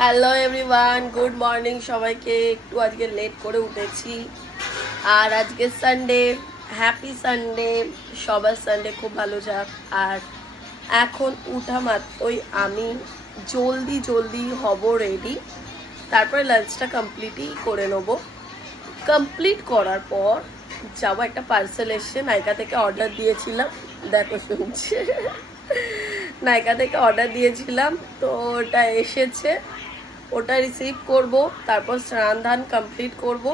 Hello everyone, good morning সবাইকে। একটু আজকে লেট করে উঠেছি, আর আজকে সানডে। হ্যাপি সানডে, সবার সানডে খুব ভালো যাক। আর এখন উঠা মাত্রই আমি জলদি হব রেডি, তারপরে লাঞ্চটা কমপ্লিটই করে নেবো। কমপ্লিট করার পর যাবো, একটা পার্সেল এসছে, নাইকা থেকে অর্ডার দিয়েছিলাম। দেখো শুনছে, নাইকা থেকে অর্ডার দিয়েছিলাম, তো ওটা এসেছে, ওটা রিসিভ করব। তারপর স্নান ধান কমপ্লিট করব।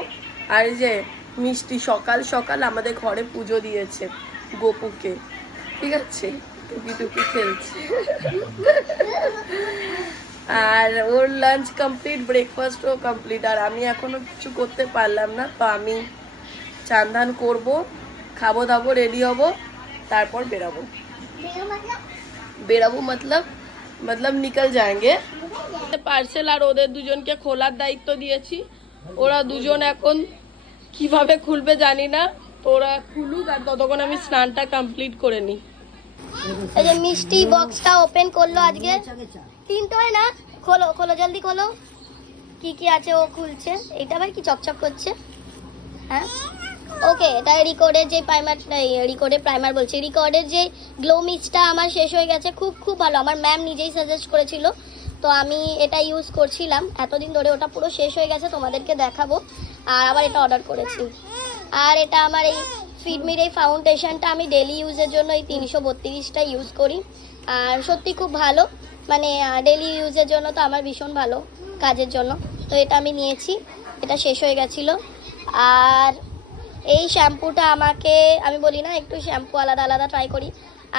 আর এই যে মিষ্টি সকাল সকাল আমাদের ঘরে পুজো দিয়েছে গোপুকে, ঠিক আছে, টুকি খেলছে। আর ওর লাঞ্চ কমপ্লিট, ব্রেকফাস্টও কমপ্লিট। আর আমি এখনো কিছু করতে পারলাম না, তো আমি চান ধান করবো, খাবো দাবো, রেডি হব, তারপর বেরাবো मतलब निकल जाएंगे। পার্সেল আর ওদের দুজনকে খোলার দায়িত্ব দিয়েছি। ওরা দুজন এখন কিভাবে খুলবে জানি না, তো ওরা খুলুক, আর ততক্ষণ আমি স্নানটা কমপ্লিট করে নিই। এই যে মিষ্টি বক্সটা ওপেন করলো আজকে। তিনটে হয় না, খোলো খোলো জলদি খোলো, কি কি আছে ও খুলছে। এটা ভাই কি চকচক করছে। হ্যাঁ ওকে, এটা রিকর্ডের যে রিকর্ডের যে গ্লো মিস্টটা আমার শেষ হয়ে গেছে। খুব খুব ভালো, আমার ম্যাম নিজেই সাজেস্ট করেছিল, তো আমি এটা ইউজ করছিলাম এতদিন ধরে। ওটা পুরো শেষ হয়ে গেছে, তোমাদেরকে দেখাবো। আর আবার এটা অর্ডার করেছি। আর এটা আমার এই ফিডমির এই ফাউন্ডেশনটা আমি ডেলি ইউজের জন্য এই 332টা ইউজ করি। আর সত্যি খুব ভালো, মানে ডেলি ইউজের জন্য তো আমার ভীষণ ভালো, কাজের জন্য। তো এটা আমি নিয়েছি, এটা শেষ হয়ে গেছিলো। আর এই শ্যাম্পুটা আমি বলি না একটু শ্যাম্পু আলাদা আলাদা ট্রাই করি।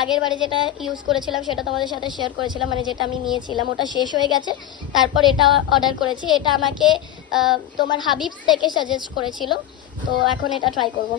আগের বারে যেটা ইউজ করেছিলাম সেটা তোমাদের সাথে শেয়ার করেছিলাম, মানে যেটা আমি নিয়েছিলাম ওটা শেষ হয়ে গেছে। তারপর এটা অর্ডার করেছি। এটা আমাকে তোমার হাবিবস থেকে সাজেস্ট করেছিল, তো এখন এটা ট্রাই করব।